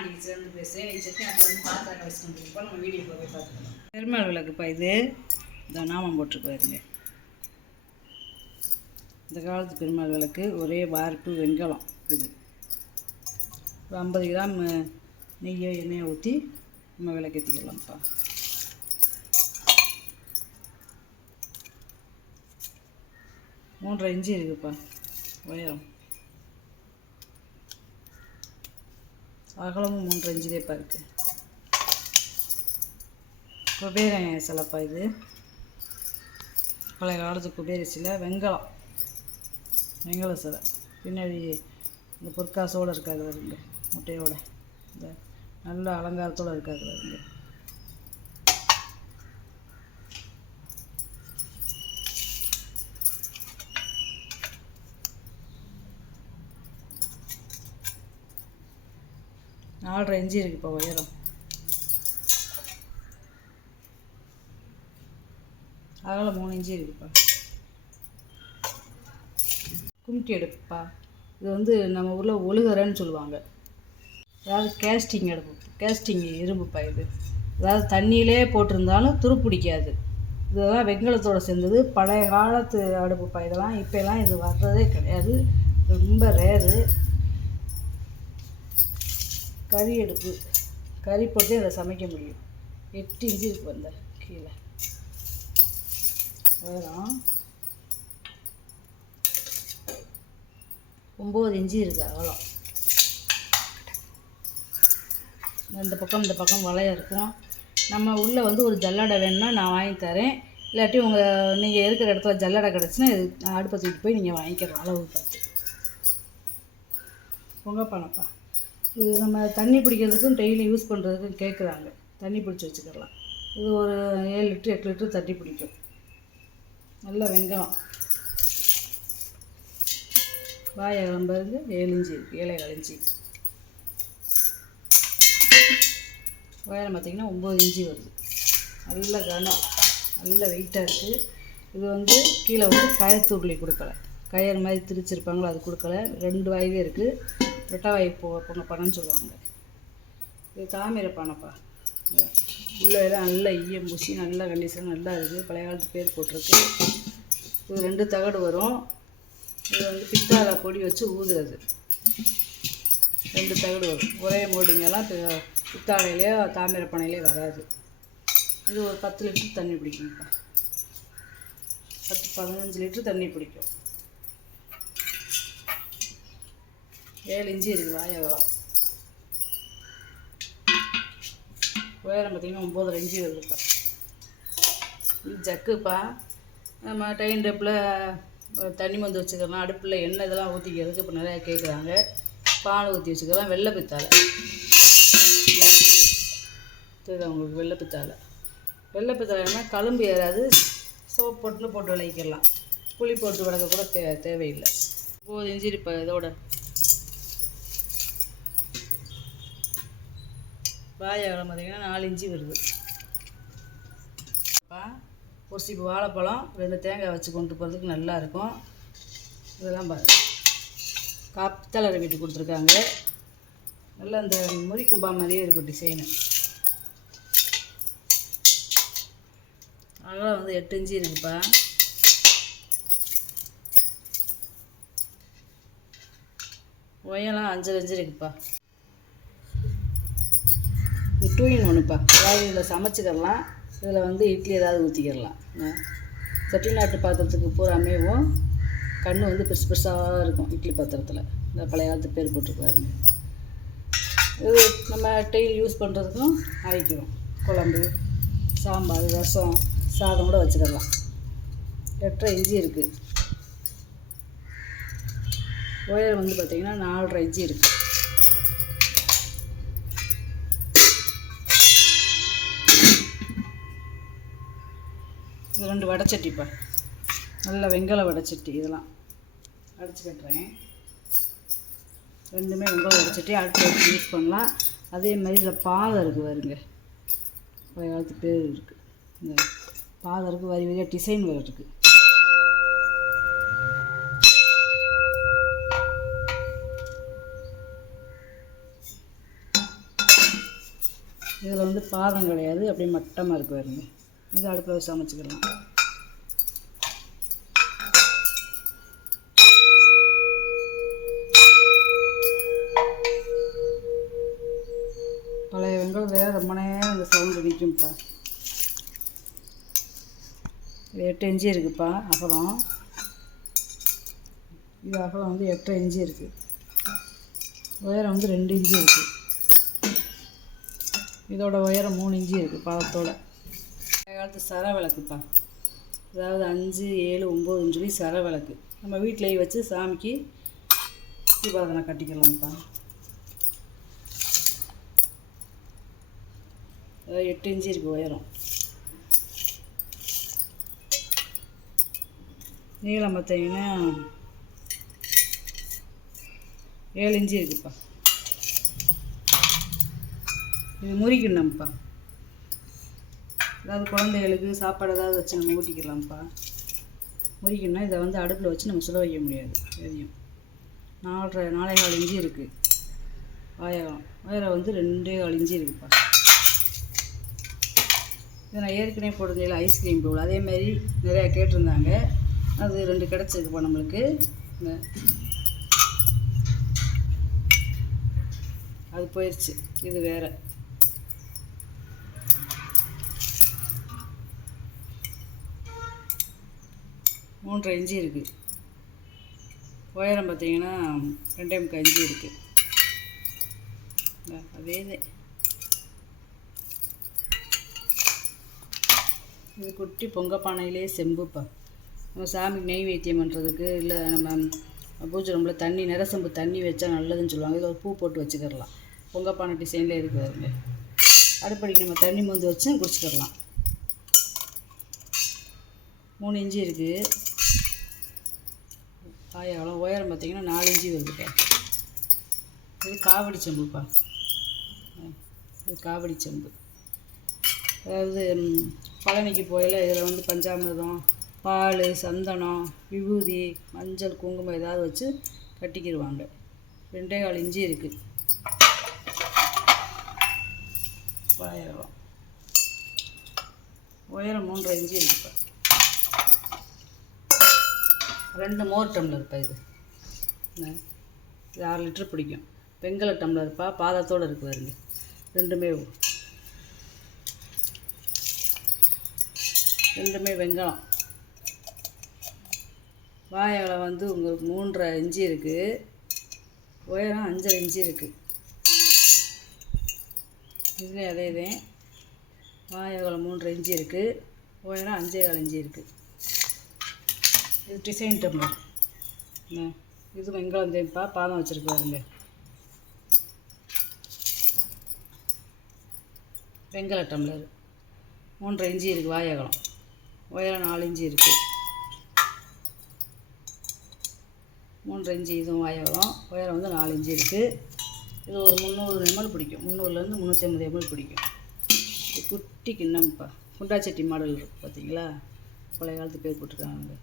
அன்றைக்கி சேர்ந்து பேசுகிறேன். நீ சட்னி அதில் வந்து பாத்திரம் வச்சுட்டு இப்போ நம்ம வீடியோ போய் பார்த்துக்கலாம். பெருமாள் விளக்குப்பா இது. இந்த நாமம் போட்டுருப்பாருங்க. இந்த காலத்து பெருமாள் விளக்கு ஒரே வார்ப்பு வெண்கலம். இது ஒரு 50 கிராம் நெய்யோ எண்ணெயை ஊற்றி நம்ம விளக்கேற்றிக்கலாம்ப்பா. மூன்றரை இன்ச்சு இருக்குப்பா உயரம். அகலமும் 3.5 இன்ச்சுலேப்பா இருக்குது. குபேர சிலைப்பா இது. பழைய காலத்து குபேர சிலை. வெங்கல சிலை. பின்னாடி இந்த பொற்காசோடு இருக்காது வருங்க, முட்டையோட. இந்த நல்ல அலங்காரத்தோடு இருக்காது வருங்க. நாலரை இன்ச்சு இருக்குப்பா உயரம். அகலம் 3 இன்ச்சு இருக்குப்பா. கும்கி அடுப்புப்பா. இது வந்து நம்ம ஊரில் ஒழுகரைன்னு சொல்லுவாங்க. அதாவது கேஸ்டிங் அடுப்பு, கேஸ்டிங் இரும்புப்பா இது. அதாவது தண்ணியிலே போட்டிருந்தாலும் துருப்பிடிக்காது. இதெல்லாம் வெண்கலத்தோடு சேர்ந்தது. பழைய காலத்து அடுப்புப்பா இதெல்லாம். இப்போலாம் இது வர்றதே கிடையாது, ரொம்ப ரேரு. கறி அடுப்பு, கறி போட்டு அதை சமைக்க முடியும். 8 இன்ச்சு இருக்கு வந்த கீழே உயரம். 9 இன்ச்சு இருக்குது அகலம். இந்த பக்கம் வளையம் இருக்கும். நம்ம உள்ளே வந்து ஒரு ஜல்லடை வேணும்னா நான் வாங்கி தரேன். இல்லாட்டி நீங்கள் இருக்கிற இடத்துல ஜல்லடை கிடச்சுன்னா நான் அடுப்பை தூக்கிட்டு போய் நீங்கள் வாங்கிக்கிறோம் அளவு பார்த்து. பொங்கப்பானப்பா இது. நம்ம தண்ணி பிடிக்கிறதுக்கும் டெய்லி யூஸ் பண்ணுறதுக்கும் கேட்குறாங்க. தண்ணி பிடிச்சி வச்சுக்கலாம். இது ஒரு 7 லிட்டர் 8 லிட்டர் தண்ணி பிடிக்கும். நல்ல வெங்காயம். வாய் அகலம் பாருங்க 7 இன்ச்சு இருக்குது, 7.25 இன்ச்சு. உயரம் பார்த்திங்கன்னா 9 இன்ச்சு வருது. நல்ல கனம், நல்ல வெயிட்டாக இருக்குது. இது வந்து கீழே வந்து கயத்தூர்லி கொடுக்கல, கயர் மாதிரி திரிச்சிருப்பாங்களோ அது கொடுக்கல. 2 வாய்வே இருக்குது. ரெட்டை வாய் பொங்க பணம்னு சொல்லுவாங்க. இது தாமிர பானைப்பா. உள்ளே நல்ல ஈயம் பூசி நல்ல கண்டிஷன் நல்லா இருக்குது. பழைய காலத்து பேர் போட்டிருக்கு. இது 2 தகடு வரும். இது வந்து பித்தாளை பொடி வச்சு ஊதுறது. 2 தகடு வரும். ஒரே மோல்டிங்கெல்லாம் பித்தாளையிலே தாமிர பானையிலே வராது. இது ஒரு 10 லிட்டர் தண்ணி பிடிக்கும்ப்பா. 10-15 லிட்டர் தண்ணி பிடிக்கும். 7 இன்ச்சு இருக்குது வாய் அகலம். உயரம் பார்த்திங்கன்னா 9.5 இன்ச்சு வருதுப்பா. இது ஜக்குப்பா. நம்ம டைன் டேப்பில் தண்ணி மந்து வச்சுக்கலாம். அடுப்பில் எண்ணெய் இதெல்லாம் ஊற்றிக்கிறதுக்கு இப்போ நிறையா கேட்குறாங்க. பால் ஊற்றி வச்சுக்கலாம். வெள்ளை பித்தாளை தெரியுது அவங்களுக்கு. வெள்ளை பித்தாளைன்னா கழும்பு ஏறாது. சோப் போட்டு விளக்கிடலாம். புளி போட்டு விளக்க கூட தேவையில்லை. 9 இன்ச்சு இப்போ இதோட வாய் அகலம் பார்த்திங்கன்னா 4 இன்ச்சு வருது. ஒரு சீப்பு வாழைப்பழம் 2 தேங்காய் வச்சு கொண்டு போகிறதுக்கு நல்லாயிருக்கும். இதெல்லாம் பாருங்க பித்தளை வீட்டு கொடுத்துருக்காங்க. நல்லா இந்த முறி கும்பா மாதிரியே இருக்கும் டிசைனு. அகலம் வந்து 8 இன்ச்சு இருக்குப்பா. உயரம் 5.5 இன்ச்சு இருக்குப்பா. இது 2 in 1ப்பா. அதாவது இதில் சமைச்சிக்கிறலாம். இதில் வந்து இட்லி ஏதாவது ஊற்றிக்கிடலாம். செட்டிநாட்டு பாத்திரத்துக்கு பூராமேவும் கண் வந்து பெருசாக இருக்கும். இட்லி பாத்திரத்தில் இந்த பழைய காலத்து பேர் போட்டிருக்காருங்க. இது நம்ம டெய்லி யூஸ் பண்ணுறதுக்கும் ஆகிக்கிறோம். குழம்பு, சாம்பார், ரசம், சாதம் கூட வச்சுக்கிடலாம். 8.5 இன்ச்சு இருக்குது. உயரம் வந்து பார்த்திங்கன்னா 4.5 இன்ச்சு இருக்குது. இது 2 வடைச்சட்டிப்பா. நல்ல வெங்கல வடைச்சட்டி. இதெல்லாம் அடிச்சு கட்டுறேன். 2மே வெங்கல வடைச்சட்டி. அடுத்து வச்சு யூஸ் பண்ணலாம். அதே மாதிரி இதில் பாதம் இருக்குது வருங்க. பழைய காலத்து பேர் இருக்குது. இந்த பாதம் இருக்குது. வரி வரியாக டிசைன் வேறு இருக்குது. இதில் வந்து பாதம் கிடையாது, அப்படியே மட்டமாக இருக்கு பாருங்க. இது அடுப்பில் வச்சு சமைச்சிக்கலாம். பழைய வெங்காயம் ரொம்ப நேரம் இந்த சவுண்டு நிற்கும்ப்பா. இது 8 இன்ச்சு இருக்குதுப்பா அகலம். இது அகலம் வந்து 8 இன்ச்சு இருக்குது. உயரம் வந்து 2 இன்ச்சு இருக்குது. இதோட உயரம் 3 இன்ச்சு இருக்குது பாதத்தோட. பழைய காலத்து சர விளக்குப்பா. அதாவது 5, 7, 9 சொல்லி சர விளக்கு நம்ம வீட்டிலேயே வச்சு சாமிக்கு தீபாவளி கட்டிக்கலாம்ப்பா. அதாவது 8 இன்ச்சு இருக்குது உயரம். நீளம் பார்த்தீங்கன்னா 7 இன்ச்சு இருக்குதுப்பா. இது முறிக்கணும்ப்பா. அதாவது குழந்தைகளுக்கு சாப்பாடு ஏதாவது வச்சு நம்ம ஊட்டிக்கலாம்ப்பா. முறிக்கணும்னா இதை வந்து அடுப்பில் வச்சு நம்ம சுட வைக்க முடியாது. எதையும் 4.25 இன்ச்சு இருக்குது உயரம் வந்து 2.25 இன்ச்சு இருக்குதுப்பா. இதை நான் ஏற்கனவே போட்டிருந்தேன் ஐஸ்கிரீம் பவுல், அதேமாரி நிறையா கேட்டிருந்தாங்க. அது 2 கிடச்சிருக்குப்பா நம்மளுக்கு. அது போயிடுச்சு. இது வேறு. மூன்றரை இன்ச்சு இருக்குது. உயரம் பார்த்தீங்கன்னா 2.25 இன்ச்சு இருக்குது. அதே இது குட்டி பொங்க பானையிலே செம்புப்பா. நம்ம சாமிக்கு நெய்வேத்தியம் பண்ணுறதுக்கு, இல்லை நம்ம பூஜை ரூமில் தண்ணி நிறசம்பு தண்ணி வச்சா நல்லதுன்னு சொல்லுவாங்க. இதில் ஒரு பூ போட்டு வச்சுக்கிடலாம். பொங்க பானை டிசைனில் இருக்குதுங்க. அடுப்படிக்கு நம்ம தண்ணி மோந்து வச்சு குடிச்சிக்கிடலாம். 3 இன்ச்சு இருக்குது காயகலம். உயரம் பார்த்திங்கன்னா 4 இன்ச்சு வருதுப்பா. இது காவடி செம்புப்பா. இது காவடி செம்பு. அதாவது பழனிக்கு போயில இதில் வந்து பஞ்சாமிர்தம், பால், சந்தனம், விபூதி, மஞ்சள், குங்குமம் ஏதாவது வச்சு கட்டிக்கிடுவாங்க. 2.25 இன்ச்சு இருக்குது பாயகம். உயரம் 3.5 இன்ச்சு இருக்குப்பா. 2 மோர் டம்ளர்ப்பா. இது 6 லிட்டர் பிடிக்கும். வெங்கல டம்ளர்ப்பா. பாதத்தோடு இருக்கு பாருங்க. ரெண்டுமே வெங்காயம். வாயகலம் வந்து உங்களுக்கு 3.5 இன்ச்சு இருக்குது. உயரம் 5.5 இன்ச்சு இருக்குது. இதுலேயும் அதே இதே வாயகலம் 3.5 இன்ச்சு இருக்குது. உயரம் 5.25 இன்ச்சு இருக்குது. இது டிசைன் டம்ளர். இது வெங்காயம் தேய்ப்பா. பாதம் வச்சுருக்கு பாருங்க. வெங்கல டம்ளர் 3.5 இன்ச்சு இருக்குது வாயகலம். உயரம் 4 இன்ச்சு இருக்குது. 3.5 இன்ச்சு இதுவும் வாயகலம். உயரம் வந்து 4 இன்ச்சு இருக்குது. இது ஒரு 300 ml பிடிக்கும். 300லேருந்து 350 ml பிடிக்கும். இது குட்டி கிண்ணம்ப்பா. குண்டாச்சட்டி மாடல் இருக்குது பார்த்தீங்களா. பழைய காலத்து பேர் போட்டிருக்காங்க.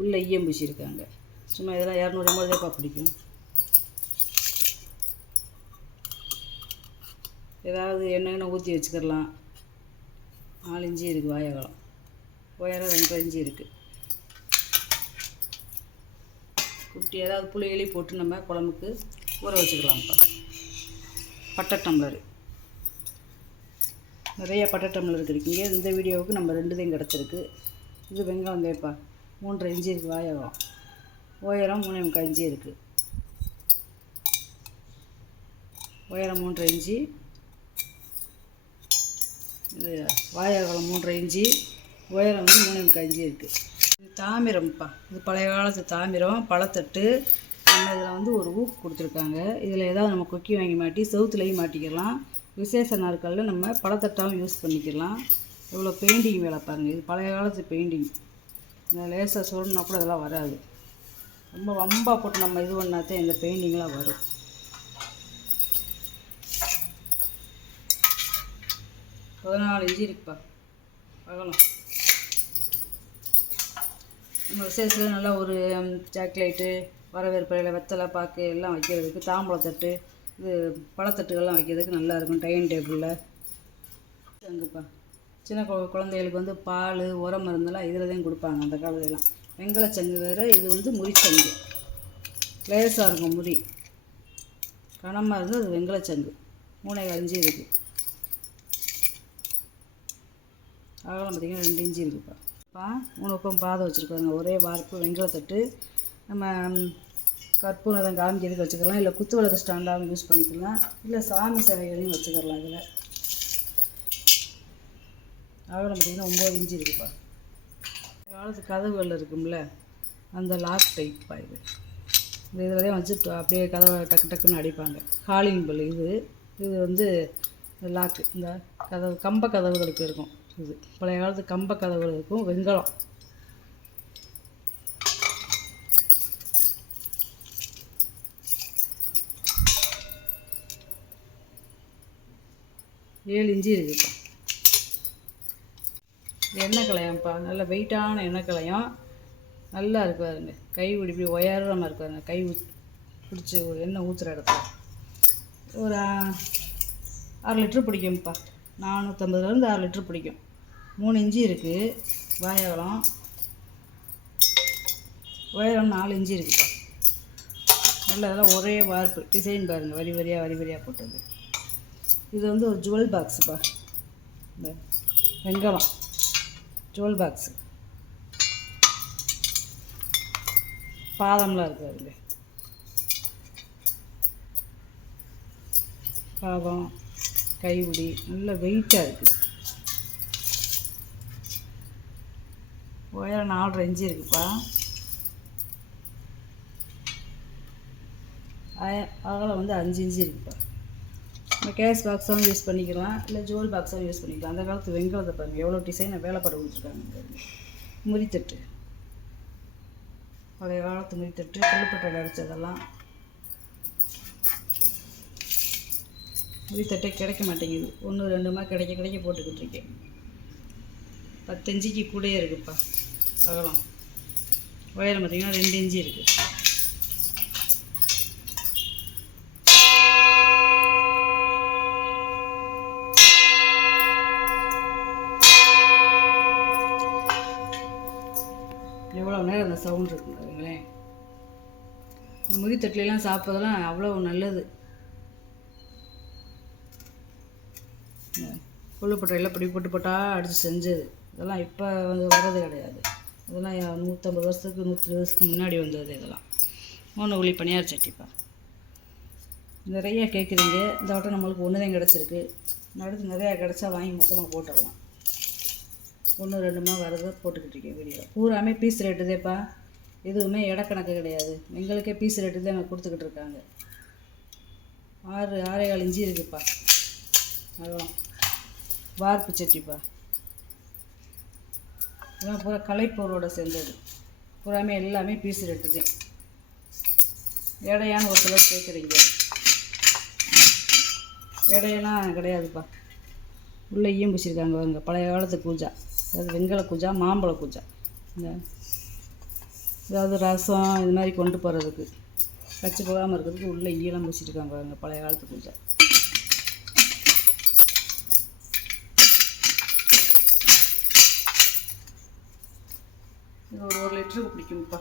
உள்ளே ஈயம் பூசியிருக்காங்க. சும்மா இதெல்லாம் 200 ml தான்ப்பா பிடிக்கும். ஏதாவது எண்ணெய் ஊற்றி வச்சுக்கிடலாம். 4 இன்ச்சு இருக்குது வாயகலம். உயரம் 2.5 இன்ச்சு இருக்குது. குட்டி ஏதாவது புளிகளி போட்டு நம்ம குழம்புக்கு ஊற வச்சுக்கலாம்ப்பா. பட்டை டம்ளரு. நிறைய பட்டை டம்ளர் இருக்குதுங்க. இந்த வீடியோவுக்கு நம்ம 2 கிடச்சிருக்கு. இது வெங்காயம் தேய்ப்பா. 3.5 இன்ச்சு இருக்குது வாயகம். உயரம் 3.25 இன்ச்சு இருக்குது. உயரம் 3.5 இன்ச்சு. இது வாயகலம் 3.5 இன்ச்சு. உயரம் வந்து 3.25 இன்ச்சு இருக்குது. இது தாமிரம்ப்பா. இது பழைய காலத்து தாமிரம் பழத்தட்டு. நம்ம இதில் வந்து ஒரு ஊக்கு கொடுத்துருக்காங்க. இதில் ஏதாவது நம்ம கொக்கி வாங்கி மாட்டி செவுத்துலேயும் மாட்டிக்கலாம். விசேஷ நாட்களில் நம்ம பழத்தட்டாகவும் யூஸ் பண்ணிக்கலாம். இவ்வளோ பெயிண்டிங் வேலை பாருங்கள். இது பழைய காலத்து பெயிண்டிங். இந்த லேசாக சொல்லணுன்னா கூட இதெல்லாம் வராது. ரொம்ப வம்பாக போட்டு நம்ம இது பண்ணாதான் இந்த பெயிண்டிங்லாம் வரும். பதினாலு இன்ச்சு இருக்குப்பா அகலம். நம்ம விசேஷத்தில் நல்லா ஒரு சாக்லேட்டு, வரவேற்பறையில் வெத்தலை பாக்கு எல்லாம் வைக்கிறதுக்கு, தாம்பழத்தட்டு, இது பழத்தட்டுகள்லாம் வைக்கிறதுக்கு நல்லாயிருக்கும். டைனிங் டேபிளில் சங்குப்பா சின்ன குழந்தைகளுக்கு வந்து பால் உரம் மருந்தெல்லாம் இதில் தான் கொடுப்பாங்க அந்த காலத்துலலாம். வெங்கலச்சங்கு வேறு, இது வந்து முறிச்சங்கு. லேசாக இருக்கும் முறி, கனமாக இருந்து அது வெங்கலச்சங்கு. 3.25 இன்ச்சு இருக்குது. அகலம் பார்த்திங்கன்னா 2 இன்ச்சு இருக்குப்பா. 3 பக்கம் பாதை வச்சுருக்காங்க. ஒரே வார்ப்பு வெங்கலத்தட்டு. நம்ம கற்பூரம் காமிக்கிறதுக்கு வச்சுக்கலாம், இல்லை குத்து விளக்கு ஸ்டாண்டாகவும் யூஸ் பண்ணிக்கலாம், இல்லை சாமி சிலைகளையும் வச்சுக்கலாம். இதில் அகலம் பார்த்திங்கன்னா 9 இன்ச்சு இருக்குப்பா. காலத்து கதவுகள் இருக்கும்ல, அந்த லாக் டைப்பா இது. இந்த இதில் தான் வச்சு அப்படியே கதவை டக்கு டக்குன்னு அடிப்பாங்க. காலிங் பெல் இது. இது வந்து லாக்கு. இந்த கதவு கம்ப கதவுகளுக்கு இருக்கும். இது பழைய காலத்து கம்ப கதவுகள் இருக்கும். வெங்கலம். ஏழு இன்ச்சு இருக்குப்பா. எண்ணெய் கலையம்ப்பா, நல்ல வெயிட்டான எண்ணெய் கலையம். நல்லா இருக்கு பாருங்க. கை இப்படி உயரமாக இருக்காருங்க. கை பிடிச்சி எண்ணெய் ஊற்றுற இடத்துல ஒரு 6 லிட்ரு பிடிக்கும்ப்பா. 450லேருந்து 6 லிட்ரு பிடிக்கும். 3 இன்ச்சு இருக்குது வாயகலம். உயரம் 4 இன்ச்சு இருக்குப்பா. நல்ல இதெல்லாம் ஒரே வார்ப்பு. டிசைன் பாருங்கள், வரி வரியாக போட்டது. இது வந்து ஒரு ஜுவல் பாக்ஸுப்பா. இந்த வெங்கலம் ஜுவல் பாக்ஸு. பாதம்லாம் இருக்குது அதில். பாதம் கைவிடி நல்ல வெயிட்டாக இருக்குது. உயரம் 4.5 இன்ச்சு இருக்குப்பா. அகலம் வந்து 5 இன்ச்சு இருக்குப்பா. நம்ம கேஸ் பாக்ஸாகவும் யூஸ் பண்ணிக்கலாம், இல்லை ஜுவல் பாக்ஸாகவும் யூஸ் பண்ணிக்கலாம். அந்த காலத்து வெங்கலத்தை பாருங்கள், எவ்வளோ டிசைனை வேலைப்பாடு கொடுத்துருக்காங்க. முறித்தட்டு, பழைய காலத்து முறித்தட்டு, கொள்ளுப்பட்டை அடித்ததெல்லாம். முறித்தட்டே கிடைக்க மாட்டேங்குது. 1 2 கிடைக்க போட்டுக்கிட்டு இருக்கேன். 10 இன்ச்சுக்கு கூடயே இருக்குதுப்பா அகலம். உயரம் பார்த்திங்கன்னா 2 இன்ச்சு இருக்குது. எவ்வளோ நேரம் அந்த சவுண்ட் இருக்குங்க பாருங்களேன். இந்த முறித்தட்டுலாம் சாப்பிட்றதெல்லாம் அவ்வளோ நல்லது. கொள்ளுப்பட்டையில் பொட்டு போட்டால் அடித்து செஞ்சது. இதெல்லாம் இப்போ வந்து வர்றது கிடையாது. இதெல்லாம் 150 வருஷத்துக்கு 120 வருஷத்துக்கு முன்னாடி வந்தது. இதெல்லாம் 3 குழி பணியார சட்டிப்பா. நிறைய கேட்குறீங்க. இந்த வட்டம் நம்மளுக்கு 1 தான் கிடச்சிருக்கு. அடுத்து நிறையா கிடச்சா வாங்கி மொத்தமாக போட்டுடலாம். 1 2 வரதை போட்டுக்கிட்டு இருக்கேன் வீடியோ. பூராமே பீஸ் ரேட்டு தேப்பா. எதுவுமே இடக்கணக்கு கிடையாது. எங்களுக்கே பீஸ் ரேட்டு தான் எனக்கு கொடுத்துக்கிட்டு இருக்காங்க. 6.25 இன்ச்சு இருக்குதுப்பா. அகலம் வார்ப்பு சட்டிப்பா. இதெல்லாம் பூரா கலைப்பொருளோட சேர்ந்தது. பூராமே எல்லாமே பீஸ் ரேட்டு தான். எடையான்னு ஒரு சிலர் கேட்குறீங்க. எடையெல்லாம் கிடையாதுப்பா. உள்ளே ஈயம் பிடிச்சிருக்காங்க பாருங்க. பழைய காலத்து கூஜா, அதாவது வெங்கல கூஜா, மாம்பழ கூஜா. இந்த ஏதாவது ரசம் இது மாதிரி கொண்டு போகிறதுக்கு கச்சி போகாமல் இருக்கிறதுக்கு உள்ளே ஈயம் பிடிச்சிருக்காங்க பாருங்க. பழைய காலத்து கூஜா. இது ஒரு 1 லிட்டருக்கு பிடிக்கும்ப்பா.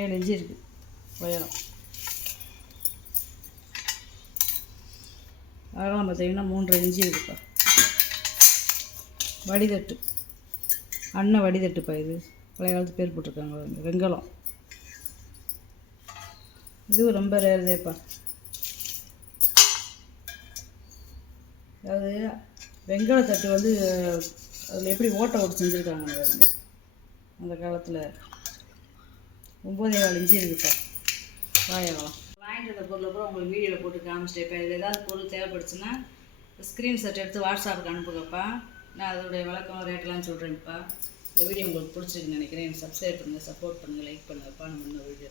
7 இன்ச்சு இருக்குது உயரம். அகலம் பார்த்திங்கன்னா 3.5 இன்ச்சு இருக்குப்பா. வடிதட்டு, அன்ன வடிதட்டுப்பா. இது பழைய காலத்து பேர் போட்டிருக்காங்க வெங்கலம். இதுவும் ரொம்ப ரேர்தேப்பா. அதாவது வெங்கலத்தட்டு வந்து அதில் எப்படி ஓட்டை ஓட்டு செஞ்சுருக்காங்க பாருங்க. அந்த காலத்தில் 9.25 இன்ச்சு இருக்குப்பா வாயகலம். வாங்கிட்டு வந்த பொருளை கூட உங்களுக்கு வீடியோவில் போட்டு காமிச்சிட்டேன். இப்போ இது ஏதாவது பொருள் தேவைப்படுச்சுன்னா ஸ்க்ரீன்ஷாட் எடுத்து வாட்ஸ்அப்புக்கு அனுப்புங்கப்பா. நான் அதோடைய விளக்கம் ரேட்டெல்லாம் சொல்கிறேன்ப்பா. இந்த வீடியோ உங்களுக்கு பிடிச்சிருக்குன்னு நினைக்கிறேன். சப்ஸ்கிரைப் பண்ணுங்கள், சப்போர்ட் பண்ணுங்கள், லைக் பண்ணுங்கப்பா. நம்ம இன்னும் வீடியோ